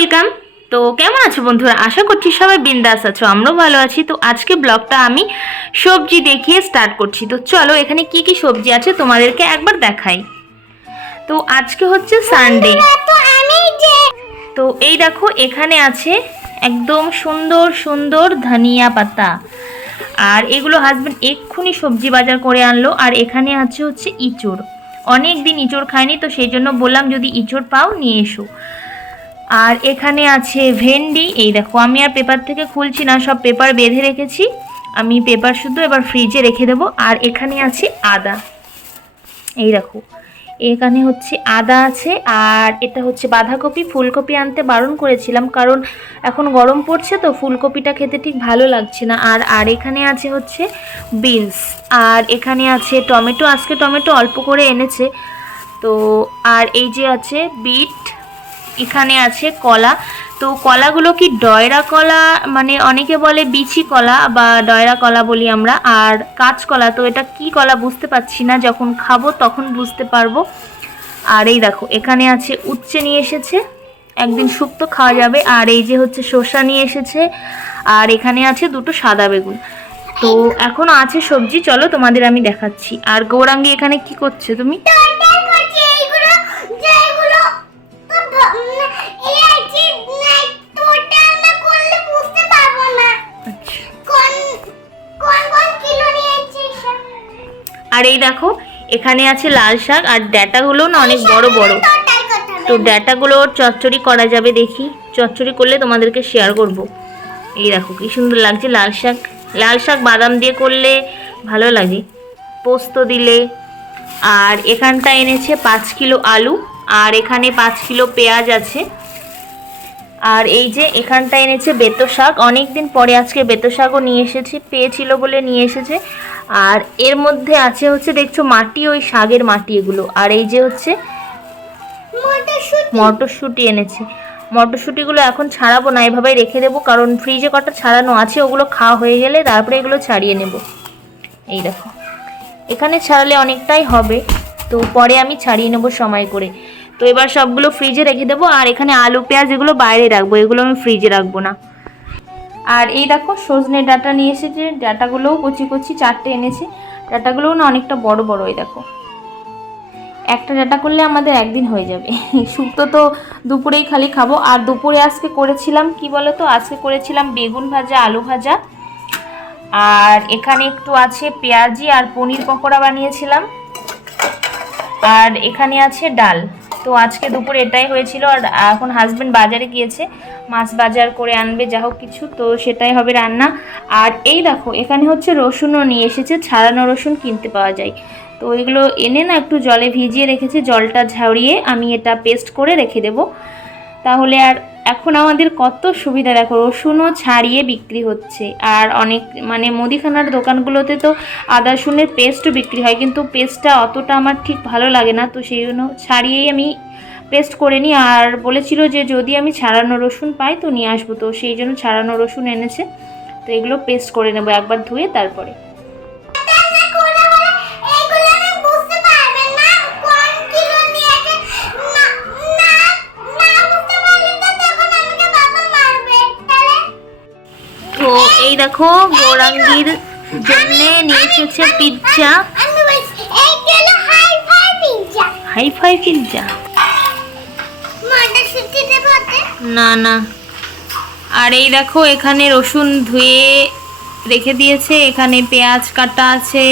Welcome তো কেমন আছো বন্ধুরা? আশা করছি সবাই বিন্দাস আছো আমরাও ভালো আছি। তো আজকে ব্লগটা আমি সবজি দেখিয়ে স্টার্ট করছি। তো চলো এখানে কি কি সবজি আছে তোমাদেরকে একবার দেখাই। তো আজকে হচ্ছে সানডে তো এই দেখো এখানে আছে একদম সুন্দর সুন্দর ধনিয়া পাতা। আর এগুলো হাজবেন্ড এক্ষুনি সবজি বাজার করে আনলো। আর এখানে আছে হচ্ছে ইঁচড়। অনেক দিন ইঁচড় খায়নি তো সেই জন্য বললাম যদি ইঁচড় পাও নিয়ে এসো। আর এখানে আছে ভেন্ডি। এই দেখো, আমি আর পেপার থেকে খুলছি না, সব পেপার বেঁধে রেখেছি। আমি পেপার শুধু এবার ফ্রিজে রেখে দেবো। আর এখানে আছে আদা। এই দেখো, এখানে হচ্ছে আদা আছে, আর এটা হচ্ছে বাঁধাকপি। ফুলকপি আনতে বারণ করেছিলাম, কারণ এখন গরম পড়ছে তো ফুলকপিটা খেতে ঠিক ভালো লাগছে না। আর আর এখানে আছে হচ্ছে বিনস, আর এখানে আছে টমেটো। আজকে টমেটো অল্প করে এনেছে। তো, আর এই যে আছে বিট এখানে আছে কলা। তো কলাগুলো কি ডয়রা কলা? মানে অনেকে বলে বিচি কলা বা ডয়রা কলা বলি আমরা। আর কাঁচকলা তো এটা কি কলা বুঝতে পারছি না। যখন খাব তখন বুঝতে পারব। আর এই দেখো, এখানে আছে উচ্ছে নিয়ে এসেছে। একদিন শুক্তো খাওয়া যাবে। আর এই যে হচ্ছে শসা নিয়ে এসেছে। আর এখানে আছে দুটো সাদা বেগুন। তো এখনও আছে সবজি। চলো তোমাদের আমি দেখাচ্ছি। আর গৌরাঙ্গি এখানে কি করছে তুমি? আর এই দেখো, এখানে আছে লাল শাক আর ডাটাগুলো না অনেক বড় বড়। তো ডাটাগুলো চচ্চড়ি করা যাবে দেখি। চচ্চড়ি করলে তোমাদেরকে শেয়ার করব। এই দেখো কি সুন্দর লাগছে লাল শাক। লাল শাক বাদাম দিয়ে করলে ভালো লাগে। পোস্ত দিলে। আর এখানটা এনেছে পাঁচ কিলো আলু। আর এখানে পাঁচ কিলো পেঁয়াজ আছে। আর এই যে এখানটা এনেছে বেতো শাক। অনেক দিন পরে আজকে বেতো শাকও নিয়ে এসেছে পেয়েছিল বলে নিয়ে এসেছে। আর এর মধ্যে আছে হচ্ছে দেখছ মাটি ওই শাকের মাটি এগুলো। আর এই যে হচ্ছে মটরশুঁটি এনেছে। মটরশুঁটিগুলো এখন ছাড়াবো না এভাবেই রেখে দেবো। কারণ ফ্রিজে কটা ছাড়ানো আছে ওগুলো খাওয়া হয়ে গেলে তারপরে এগুলো ছাড়িয়ে নেব। এই দেখো। এখানে ছাড়ালে অনেকটাই হবে। তো পরে আমি ছাড়িয়ে নেব সময় করে। তো এবার সবগুলো ফ্রিজে রেখে দেবো, আর এখানে আলু, পেঁয়াজ এগুলো বাইরে রাখব, এগুলো আমি ফ্রিজে রাখব না। আর এই দেখো সজনে ডাটা নিয়ে এসেছে, ডাটাগুলোও কচি কচি চারটে এনেছে, ডাটাগুলোও না অনেকটা বড় বড় এই দেখো। একটা ডাটা করলে আমাদের একদিন হয়ে যাবে। শুক্তো তো দুপুরেই খালি খাব, আর দুপুরে আজকে করেছিলাম, কি বলো তো আজকে করেছিলাম বেগুন ভাজা, আলু ভাজা। আর এখানে একটু আছে পেঁয়াজি আর পনির পকোড়া বানিয়েছিলাম। আর এখানে আছে ডাল। তো আজকে দুপুরে এটাই হয়েছিল আর এখন হাজব্যান্ড বাজারে গিয়েছে, মাছ বাজার করে আনবে, যা হোক কিছু, তো সেটাই হবে রান্না। আর এই দেখো, এখানে হচ্ছে রসুনও নিয়ে এসেছে, ছাড়ানো রসুন কিনতে পাওয়া যায়। তো এগুলো এনে না একটু জলে ভিজিয়ে রেখেছে, জলটা ঝাড়িয়ে আমি এটা পেস্ট করে রেখে দেব। তাহলে আর এখন আমাদের কত সুবিধা, দেখো, রসুনও ছাড়িয়ে বিক্রি হচ্ছে। আর অনেক মানে মুদিখানার দোকানগুলোতে তো আদা, রসুনের পেস্টও বিক্রি হয়, কিন্তু পেস্টটা অতটা আমার ঠিক ভালো লাগে না, তো সেই জন্য ছাড়িয়েই আমি পেস্ট করে নিই। আর বলেছিল যে যদি আমি ছাড়ানো রসুন পাই তো নিয়ে আসব, তো সেই জন্য ছাড়ানো রসুন এনেছে। তো এগুলো পেস্ট করে নেব একবার ধুয়ে, তারপরে। দেখো গৌরাঙ্গির জন্য নিয়ে এসেছে পিৎজা। হাই ফাই পিৎজা না না। আর এই দেখো এখানে রসুন ধুয়ে রেখে দিয়েছে এখানে পেঁয়াজ কাটা আছে।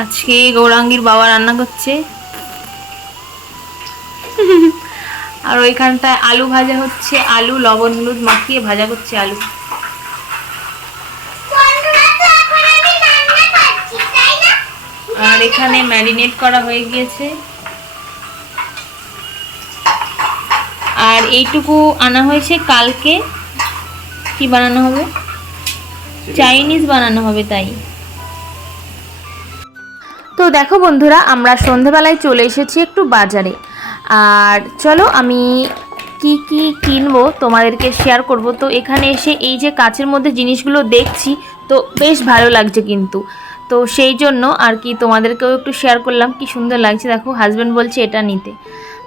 আজকে গৌরাঙ্গীর বাবা রান্না করছে। আর ওইখানটায় আলু ভাজা হচ্ছে আলু লবণ হলুদ মাখিয়ে ভাজা করছে আলু। আর এখানে ম্যারিনেট করা হয়ে গিয়েছে। আর এইটুকু আনা হয়েছে কালকে। কি বানানো হবে? চাইনিজ বানানো হবে তাই। তো দেখো বন্ধুরা আমরা সন্ধেবেলায় চলে এসেছি একটু বাজারে। আর চলো আমি কি কি কিনবো তোমাদেরকে শেয়ার করব। তো এখানে এসে এই যে কাচের মধ্যে জিনিসগুলো দেখছি তো বেশ ভালো লাগছে কিন্তু। তো সেই জন্য আর কি তোমাদেরকেও একটু শেয়ার করলাম, কি সুন্দর লাগছে। দেখো হাজব্যান্ড বলছে এটা নিতে।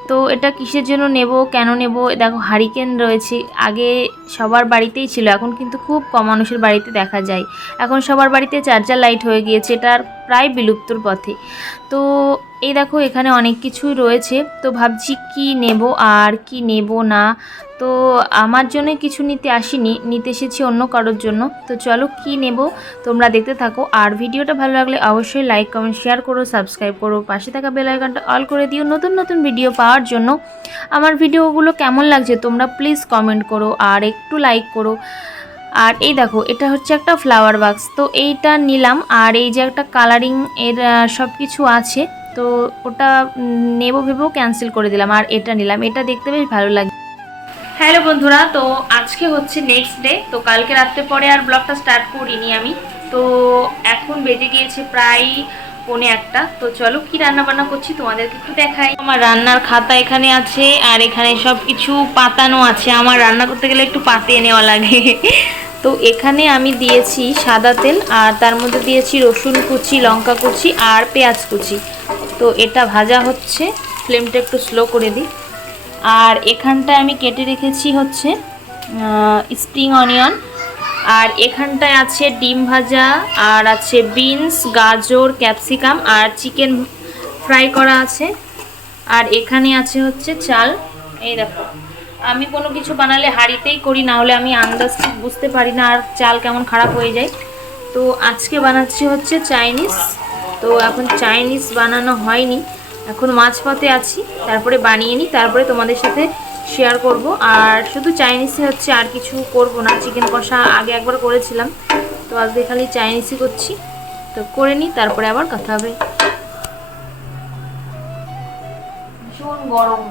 তো এটা কিসের জন্য নেব, কেন নেব? দেখো হারিকেন রয়েছে। আগে সবার বাড়িতেই ছিল, এখন কিন্তু খুব কম মানুষের বাড়িতে দেখা যায়। এখন সবার বাড়িতে চার্জার লাইট হয়ে গিয়েছে এটার প্রায় বিলুপ্তর পথে। তো এই দেখো, এখানে অনেক কিছুই রয়েছে। তো ভাবছি কি নেব আর কি নেব না। তো আমার জন্য কিছু নিতে আসিনি, নিতে এসেছি অন্য কারোর জন্য। তো চলো কি নেব তোমরা দেখতে থাকো। আর ভিডিওটা ভালো লাগলে অবশ্যই লাইক কমেন্ট শেয়ার করো সাবস্ক্রাইব করো। পাশে থাকা বেল আইকনটা অল করে দিও নতুন নতুন ভিডিও পাওয়ার জন্য। আমার ভিডিওগুলো কেমন লাগছে তোমরা প্লিজ কমেন্ট করো আর একটু লাইক করো। আর এই দেখো, এটা হচ্ছে একটা ফ্লাওয়ার বাক্স তো এইটা নিলাম আর এই যে একটা কালারিং এর সব কিছু আছে। তো ওটা নেব ভেবেও ক্যান্সেল করে দিলাম। আর এটা নিলাম। এটা দেখতে বেশ ভালো লাগে হ্যালো বন্ধুরা, তো আজকে হচ্ছে নেক্সট ডে তো কালকে রাত্রে পরে আর ব্লগটা স্টার্ট করিনি আমি। তো এখন বেজে গিয়েছে প্রায় পনে একটা। তো চলো কি রান্না বান্না করছি তোমাদেরকে একটু দেখাই। আমার রান্নার খাতা এখানে আছে, আর এখানে সব কিছু পাতানো আছে। আমার রান্না করতে গেলে একটু পাতিয়ে নেওয়া লাগে। তো এখানে আমি দিয়েছি সাদা তেল, আর তার মধ্যে দিয়েছি রসুন কুচি, লঙ্কা কুচি, আর পেঁয়াজ কুচি। তো এটা ভাজা হচ্ছে। ফ্লেমটা একটু স্লো করে দিই। আর এখানটায় আমি কেটে রেখেছি হচ্ছে স্প্রিং অনিয়ন আর এখানটায় আছে ডিম ভাজা, আর আছে বিনস গাজর ক্যাপসিকাম আর চিকেন ফ্রাই করা আছে। আর এখানে আছে হচ্ছে চাল। এই দেখো, আমি কোনো কিছু বানালে হাঁড়িতেই করি, না হলে আমি আন্দাজ ঠিক বুঝতে পারি না আর চাল কেমন খারাপ হয়ে যায়। তো আজকে বানাচ্ছি হচ্ছে চাইনিজ। তো এখন চাইনিজ বানানো হয়নি। এখন মাছ পাতে আছি, তারপরে বানিয়ে নিই, তারপরে তোমাদের সাথে শেয়ার করব। আর শুধু চাইনিজই হচ্ছে আর কিছু করব না চিকেন কষা আগে একবার করেছিলাম, তো আজকে খালি চাইনিজই করছি। তো করে নিই, তারপরে আবার কথা হবে। ভীষণ গরম।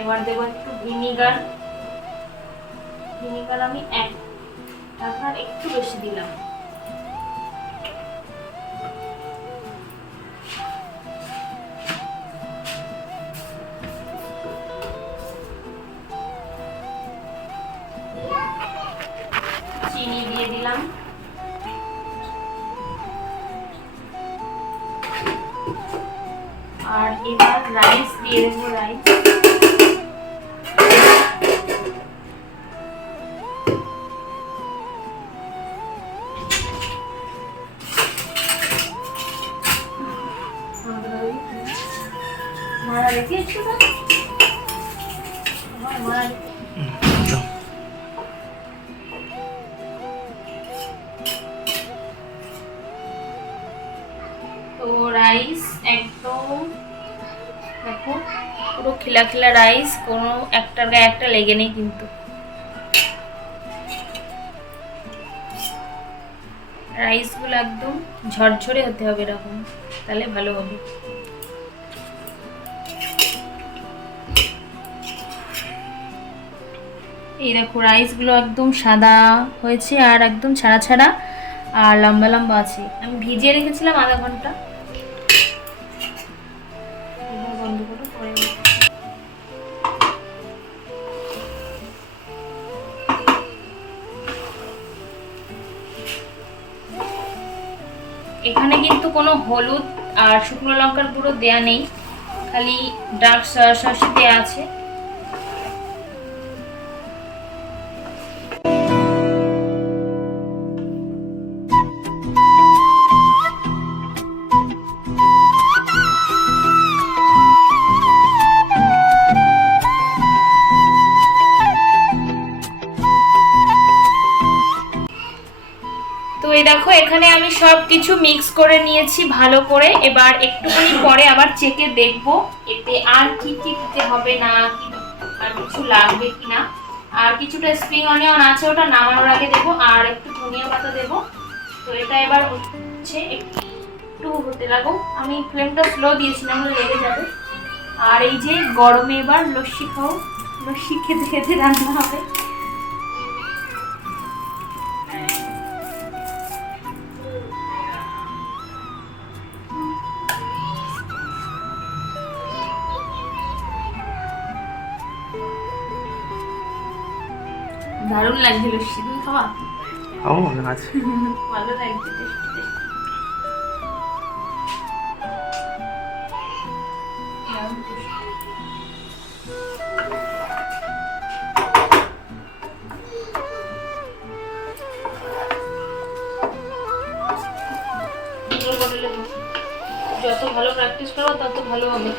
এবার দেবো একটু ভিনিগার। ভিনিগার আমি এক। টাকার একটু বেশি দিলাম। চিনি দিয়ে দিলাম। আর এবার রাইস দিয়ে দেবো রাইস খিলা খিলা রাইস কোনো একটার গায়ে একটা লেগে নেই কিন্তু। রাইসগুলো একদম ঝরঝরে হতে হবে এরকম, তাহলে ভালো হবে। এই দেখো রাইসগুলো একদম সাদা হয়েছে আর একদম ছাড়া ছাড়া আর লম্বা লম্বা আছে। আমি ভিজিয়ে রেখেছিলাম আধা ঘণ্টা। কোনো হলুদ আর শুকনো লঙ্কার গুঁড়ো দেয়া নেই খালি ডার্ক সয়া সসই দেওয়া আছে। এই দেখো, এখানে আমি সব কিছু মিক্স করে নিয়েছি ভালো করে। এবার একটুখানি পরে আবার চেকে দেখব এতে আর কি কি দিতে হবে না কি আর কিছু লাগবে কি না আর কিছুটা স্প্রিং অনিয়ন আছে, ওটা নামানোর আগে দেবো, আর একটু ধনিয়া পাতা দেবো। তো এটা এবার হচ্ছে একটু হতে লাগো। আমি ফ্লেমটা স্লো দিয়েছিলাম লেগে যাবে। আর এই যে গরমে এবার লস্যি খাও। লস্যি খেতে খেতে রান্না হবে। দারুণ লাগছে লস্যি তুমি খাওয়া। খাব মনে আছে ভালো লাগছে। যত ভালো প্র্যাকটিস করো তত ভালো হবে।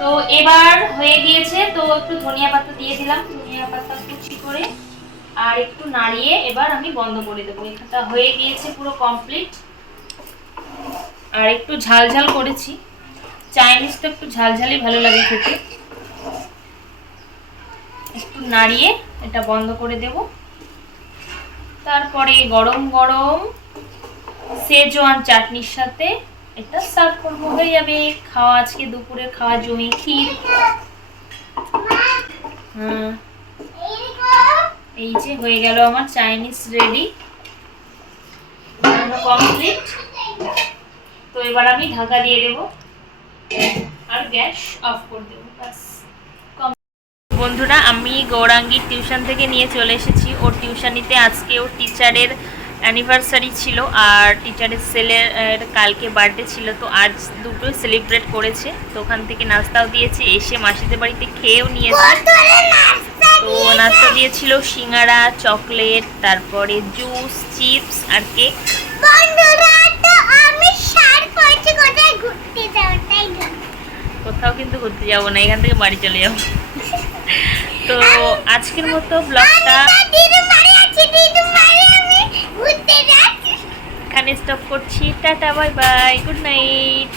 তো এবার হয়ে গিয়েছে, তো একটু ধনিয়া পাতা দিয়ে দিলাম। ধনিয়া পাতা কুচি করে আর একটু নাড়িয়ে এবার আমি বন্ধ করে দেবো। এটা হয়ে গিয়েছে পুরো কমপ্লিট আর একটু ঝাল ঝাল করেছি। চাইনিজ তো একটু ঝাল ঝালই ভালো লাগে খেতে। একটু নাড়িয়ে এটা বন্ধ করে দেব। তারপরে গরম গরম সেজওয়ান চাটনির সাথে এটা সার্ভ করব। হয়ে যাবে খাওয়া, আজকে দুপুরে খাওয়া জমি, ক্ষীর। এই যে হয়ে গেল আমার চাইনিজ রেডি কমপ্লিট তো এবার আমি ঢাকা দিয়ে দেবো। আর গ্যাস অফ করে দেবো বন্ধুরা, আমি গৌরাঙ্গীর টিউশন থেকে নিয়ে চলে এসেছি। ওর টিউশনিতে আজকে ওর টিচারের অ্যানিভার্সারি ছিল আর টিচারের ছেলের এর কালকে বার্থডে ছিল তো আজ দুটোই সেলিব্রেট করেছে। তো ওখান থেকে নাস্তাও দিয়েছে এসে মাসিদের বাড়িতে খেয়েও নিয়েছে। তো নাস্তা দিয়েছিল সিঙ্গারা চকলেট তারপরে জুস চিপস আর কেক। কোথাও কিন্তু ঘুরতে যাব না এখান থেকে বাড়ি চলে যাব। তো আজকের মতো ব্লগটা এখানে স্টপ করছি। Tata bye bye good night